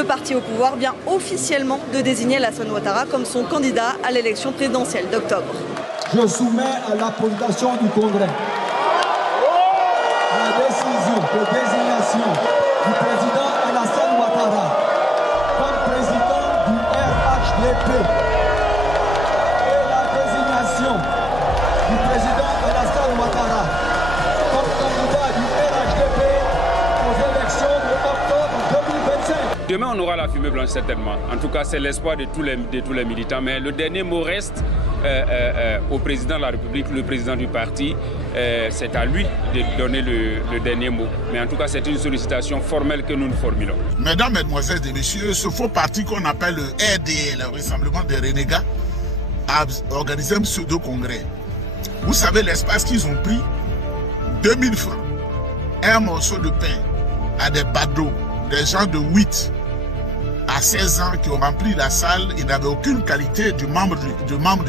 Le parti au pouvoir vient officiellement de désigner Alassane Ouattara comme son candidat à l'élection présidentielle d'octobre. Je soumets à l'approbation du Congrès la décision de désignation du président Alassane Ouattara comme président du RHDP et la désignation du président Alassane Ouattara comme candidat du RHDP aux élections de octobre 2025. Demain, on aura la fumée blanche certainement. En tout cas, c'est l'espoir de tous les militants. Mais le dernier mot reste au président de la République, le président du parti. C'est à lui de donner le dernier mot. Mais en tout cas, c'est une sollicitation formelle que nous nous formulons. Mesdames, Mesdemoiselles et Messieurs, ce faux parti qu'on appelle le RDA, le Rassemblement des Renégats, a organisé un pseudo-congrès. Vous savez l'espace qu'ils ont pris? 2000 francs, un morceau de pain à des badauds, des gens de 8 à 16 ans qui ont rempli la salle. Ils n'avaient aucune qualité de membre du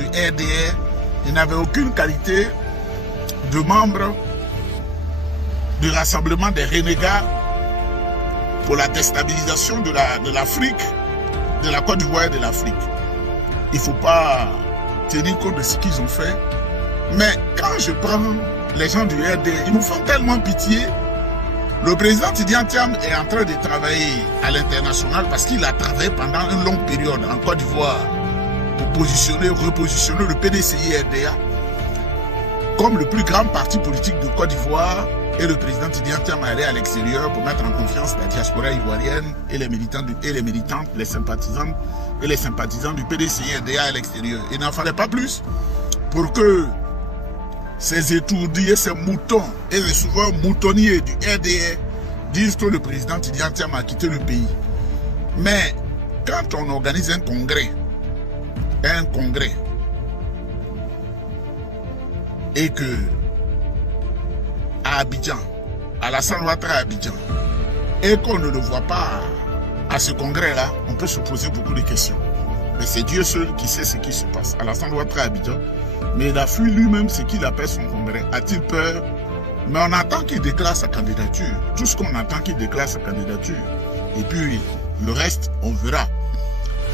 RDR, ils n'avaient aucune qualité de membre du Rassemblement des Renégats pour la déstabilisation de l'Afrique, de la Côte d'Ivoire et de l'Afrique. Il ne faut pas tenir compte de ce qu'ils ont fait. Mais quand je prends les gens du RDR, ils me font tellement pitié. Le président Tidjane Thiam est en train de travailler à l'international parce qu'il a travaillé pendant une longue période en Côte d'Ivoire pour repositionner le PDCI-RDA comme le plus grand parti politique de Côte d'Ivoire, et le président Tidjane Thiam est allé à l'extérieur pour mettre en confiance la diaspora ivoirienne et les militantes, les sympathisants et les sympathisants du PDCI-RDA à l'extérieur. Il n'en fallait pas plus pour que ces étourdis et ces moutons, et les souvent moutonniers du RDR, disent que le président Tidjane Thiam a quitté le pays. Mais quand on organise un congrès, et que à Abidjan, Alassane Ouattara à Abidjan, et qu'on ne le voit pas à ce congrès-là, on peut se poser beaucoup de questions. Mais c'est Dieu seul qui sait ce qui se passe. Alassane Ouattara à Abidjan, mais il a fui lui-même ce qu'il appelle son congrès. A-t-il peur? Mais on attend qu'il déclare sa candidature. Tout ce qu'on attend qu'il déclare sa candidature. Et puis, le reste, on verra.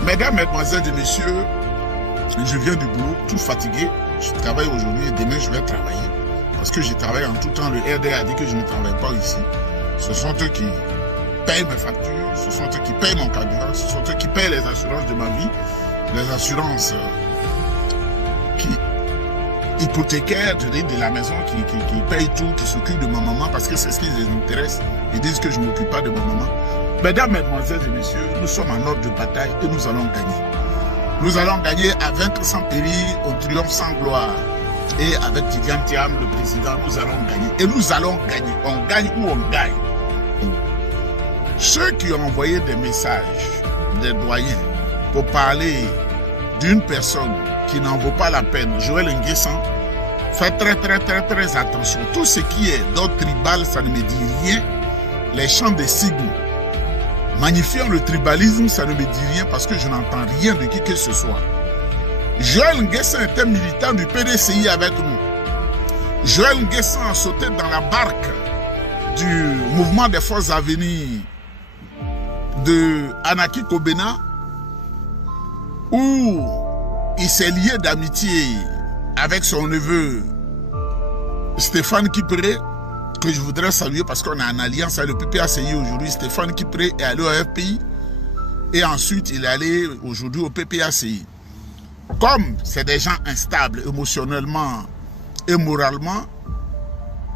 Mesdames, Mesdemoiselles et Messieurs, je viens du boulot, tout fatigué. Je travaille aujourd'hui et demain, je vais travailler. Parce que j'ai travaillé en tout temps. Le RDA a dit que je ne travaille pas ici. Ce sont eux qui payent mes factures. Ce sont eux qui payent mon carburant. Ce sont eux qui payent les assurances de ma vie. Les assurances hypothécaires de la maison, qui payent tout, qui s'occupent de ma maman parce que c'est ce qui les intéresse. Ils disent que je ne m'occupe pas de ma maman. Mesdames, Mesdemoiselles et Messieurs, nous sommes en ordre de bataille et nous allons gagner. Nous allons gagner à vaincre sans péril, au triomphe sans gloire. Et avec Tidjane Thiam, le président, nous allons gagner. Et nous allons gagner. On gagne ou on gagne. Ceux qui ont envoyé des messages, des doyens, pour parler d'une personne qui n'en vaut pas la peine, Joël Nguessan, faites très attention. Tout ce qui est d'ordre tribal, ça ne me dit rien. Les chants des signes magnifiant le tribalisme, ça ne me dit rien parce que je n'entends rien de qui que ce soit. Joël Nguessan était militant du PDCI avec nous. Joël Nguessan a sauté dans la barque du mouvement des forces à venir de Anaki Kobena, où il s'est lié d'amitié avec son neveu Stéphane Kipré, que je voudrais saluer parce qu'on est en alliance avec le PPACI aujourd'hui. Stéphane Kipré est allé au FPI et ensuite il est allé aujourd'hui au PPACI. Comme c'est des gens instables émotionnellement et moralement,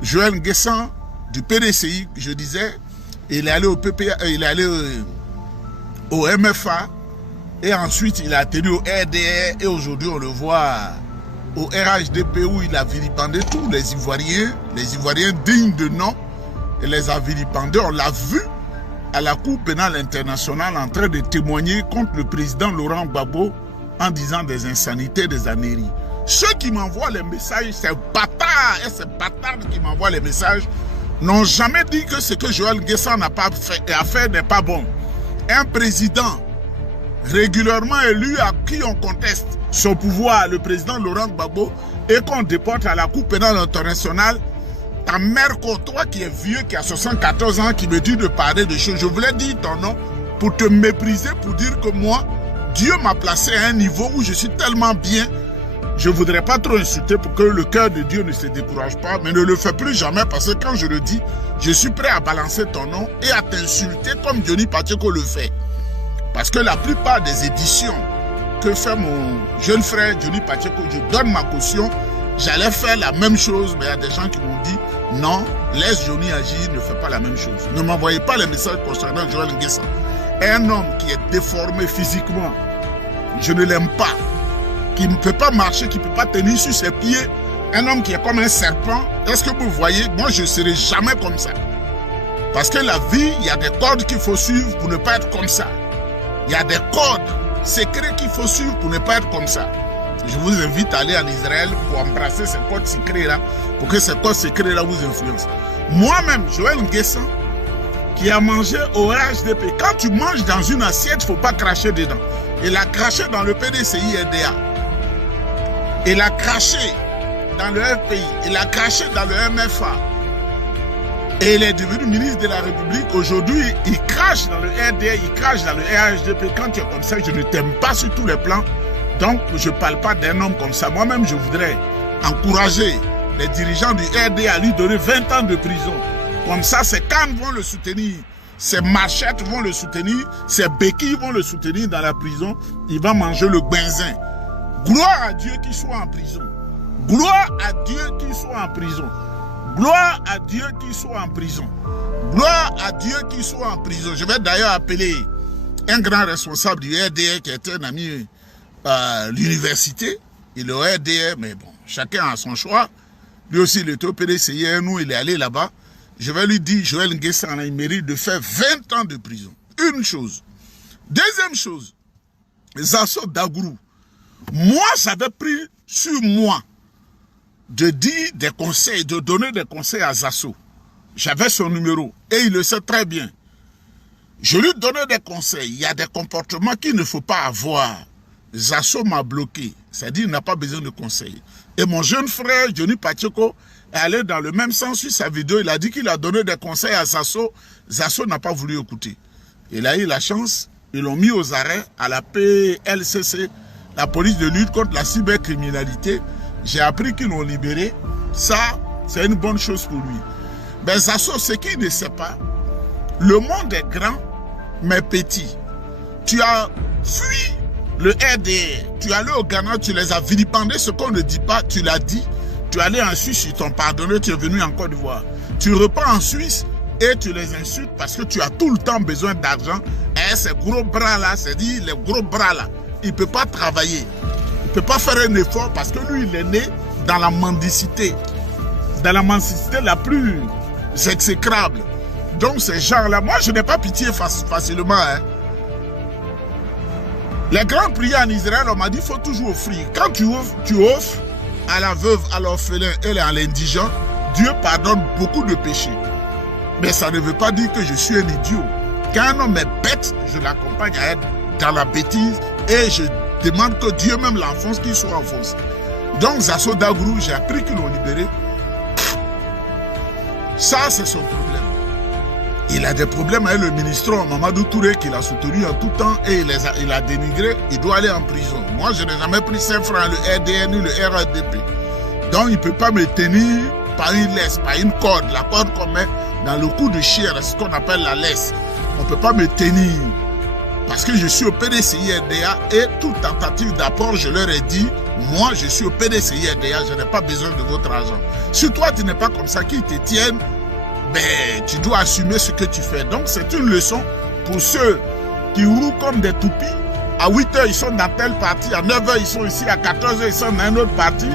Joël Nguessan du PDCI, je disais, il est allé au PPA, il est allé au MFA et ensuite il a atterri au RDR et aujourd'hui on le voit au RHDP où il a vilipendé tous les Ivoiriens dignes de nom, et les a vilipendés. On l'a vu à la Cour pénale internationale en train de témoigner contre le président Laurent Gbagbo en disant des insanités, des âneries. Ceux qui m'envoient les messages, ces bâtards et ces bâtards qui m'envoient les messages, n'ont jamais dit que ce que Joël Nguessan n'a pas fait et a fait n'est pas bon. Un président régulièrement élu à qui on conteste son pouvoir, le président Laurent Gbagbo, et qu'on déporte à la Cour pénale internationale, ta mère, toi qui es vieux, qui a 74 ans, qui me dit de parler de choses, je voulais dire ton nom pour te mépriser, pour dire que moi, Dieu m'a placé à un niveau où je suis tellement bien. Je ne voudrais pas trop insulter pour que le cœur de Dieu ne se décourage pas, mais ne le fais plus jamais parce que quand je le dis, je suis prêt à balancer ton nom et à t'insulter comme Johnny Pacheco le fait. Parce que la plupart des éditions que fait mon jeune frère Johnny Pacheco, je donne ma caution, j'allais faire la même chose, mais il y a des gens qui m'ont dit non, laisse Johnny agir, ne fais pas la même chose. Ne m'envoyez pas les messages concernant Joël Nguessan. Un homme qui est déformé physiquement, je ne l'aime pas, qui ne peut pas marcher, qui ne peut pas tenir sur ses pieds, un homme qui est comme un serpent. Est-ce que vous voyez, moi je ne serai jamais comme ça. Parce que la vie, il y a des codes qu'il faut suivre pour ne pas être comme ça. Il y a des codes secrets qu'il faut suivre pour ne pas être comme ça. Je vous invite à aller en Israël pour embrasser ces codes secrets-là, pour que ces codes secrets-là vous influencent. Moi-même, Joël Nguessan, qui a mangé au RHDP, quand tu manges dans une assiette, il ne faut pas cracher dedans. Il a craché dans le PDCI-RDA. Il a craché dans le FPI. Il a craché dans le MFA. Et il est devenu ministre de la République. Aujourd'hui, il crache dans le RDA, il crache dans le RHDP. Quand tu es comme ça, je ne t'aime pas sur tous les plans. Donc, je ne parle pas d'un homme comme ça. Moi-même, je voudrais encourager les dirigeants du RDA à lui donner 20 ans de prison. Comme ça, ses cannes vont le soutenir, ses machettes vont le soutenir, ses béquilles vont le soutenir dans la prison. Il va manger le benzin. Gloire à Dieu qu'il soit en prison. Gloire à Dieu qu'il soit en prison. Gloire à Dieu qu'il soit en prison. Gloire à Dieu qu'il soit en prison. Je vais d'ailleurs appeler un grand responsable du RDA qui était un ami à l'université. Il est au RDA, mais bon, chacun a son choix. Lui aussi, il était au PDCI, nous, il est allé là-bas. Je vais lui dire, Joël Nguessan, il mérite de faire 20 ans de prison. Une chose. Deuxième chose, Zasso Dagourou. Moi, j'avais pris sur moi de dire des conseils, de donner des conseils à Zasso. J'avais son numéro et il le sait très bien. Je lui donnais des conseils. Il y a des comportements qu'il ne faut pas avoir. Zasso m'a bloqué. C'est-à-dire qu'il n'a pas besoin de conseils. Et mon jeune frère, Johnny Pacheco, est allé dans le même sens sur sa vidéo. Il a dit qu'il a donné des conseils à Zasso. Zasso n'a pas voulu écouter. Il a eu la chance. Ils l'ont mis aux arrêts à la PLCC, la police de lutte contre la cybercriminalité. J'ai appris qu'ils l'ont libéré. Ça, c'est une bonne chose pour lui. Mais Zasso, ce qu'il ne sait pas, le monde est grand, mais petit. Tu as fui le RDA, tu es allé au Ghana, tu les as vilipendés, ce qu'on ne dit pas, tu l'as dit. Tu es allé en Suisse, ils t'ont pardonné, tu es venu en Côte d'Ivoire. Tu repars en Suisse et tu les insultes parce que tu as tout le temps besoin d'argent. Et ces gros bras-là, c'est-à-dire les gros bras-là, il ne peut pas travailler. Il ne peut pas faire un effort parce que lui, il est né dans la mendicité. Dans la mendicité la plus exécrable. Donc ces gens-là, moi je n'ai pas pitié facilement. Hein. Les grandes prières en Israël, on m'a dit, il faut toujours offrir. Quand tu offres à la veuve, à l'orphelin et à l'indigent, Dieu pardonne beaucoup de péchés. Mais ça ne veut pas dire que je suis un idiot. Quand un homme est bête, je l'accompagne à être dans la bêtise et je demande que Dieu même l'enfonce, qu'il soit enfoncé. Donc Zasso Dagourou, j'ai appris qu'ils l'ont libéré. Ça, c'est son problème. Il a des problèmes avec le ministre Mamadou Touré qui l'a soutenu en tout temps et il a dénigré. Il doit aller en prison. Moi, je n'ai jamais pris 5 francs le RDN ou le RADP. Donc, il ne peut pas me tenir par une laisse, par une corde. La corde qu'on met dans le cou de chien, c'est ce qu'on appelle la laisse. On ne peut pas me tenir parce que je suis au PDCI-RDA et toute tentative d'apport, je leur ai dit, moi, je suis au PDCI-RDA, je n'ai pas besoin de votre argent. Si toi, tu n'es pas comme ça, qu'ils te tiennent, ben, tu dois assumer ce que tu fais. Donc, c'est une leçon pour ceux qui roulent comme des toupies. À 8h, ils sont dans telle partie. À 9h, ils sont ici. À 14h, ils sont dans une autre partie.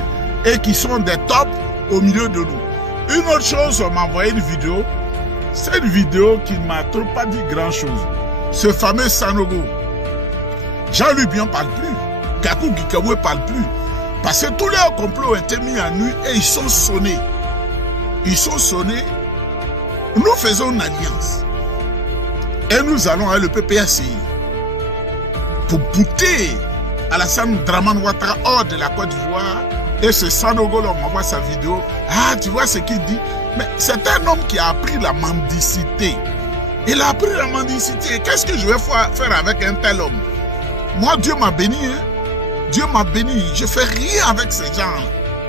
Et qui sont des tops au milieu de nous. Une autre chose, on m'a envoyé une vidéo. C'est une vidéo qui ne m'a trop pas dit grand-chose. Ce fameux Sanogo. Jean-Luc Bion ne parle plus. Kakou Gikaboué ne parle plus. Parce que tous les complots ont été mis en nuit et ils sont sonnés. Ils sont sonnés. Nous faisons une alliance et nous allons à le PPACI pour bouter Alassane Dramane Ouattara hors de la Côte d'Ivoire. Et ce Sanogo, on m'envoie sa vidéo. Ah, tu vois ce qu'il dit? Mais c'est un homme qui a appris la mendicité. Il a pris la mendicité. Qu'est-ce que je vais faire avec un tel homme? Moi, Dieu m'a béni. Hein? Dieu m'a béni. Je ne fais rien avec ces gens.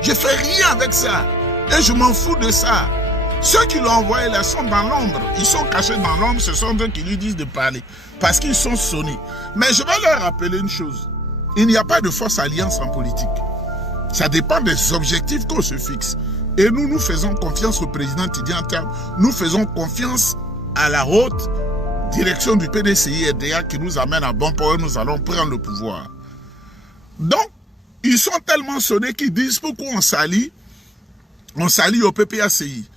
Je ne fais rien avec ça. Et je m'en fous de ça. Ceux qui l'ont envoyé là sont dans l'ombre. Ils sont cachés dans l'ombre. Ce sont eux qui lui disent de parler. Parce qu'ils sont sonnés. Mais je vais leur rappeler une chose. Il n'y a pas de fausse alliance en politique. Ça dépend des objectifs qu'on se fixe. Et nous faisons confiance au président Tidiane Thiam. Nous faisons confiance à la haute direction du PDCI-RDA qui nous amène à bon port et nous allons prendre le pouvoir. Donc, ils sont tellement sonnés qu'ils disent pourquoi on s'allie au PPACI.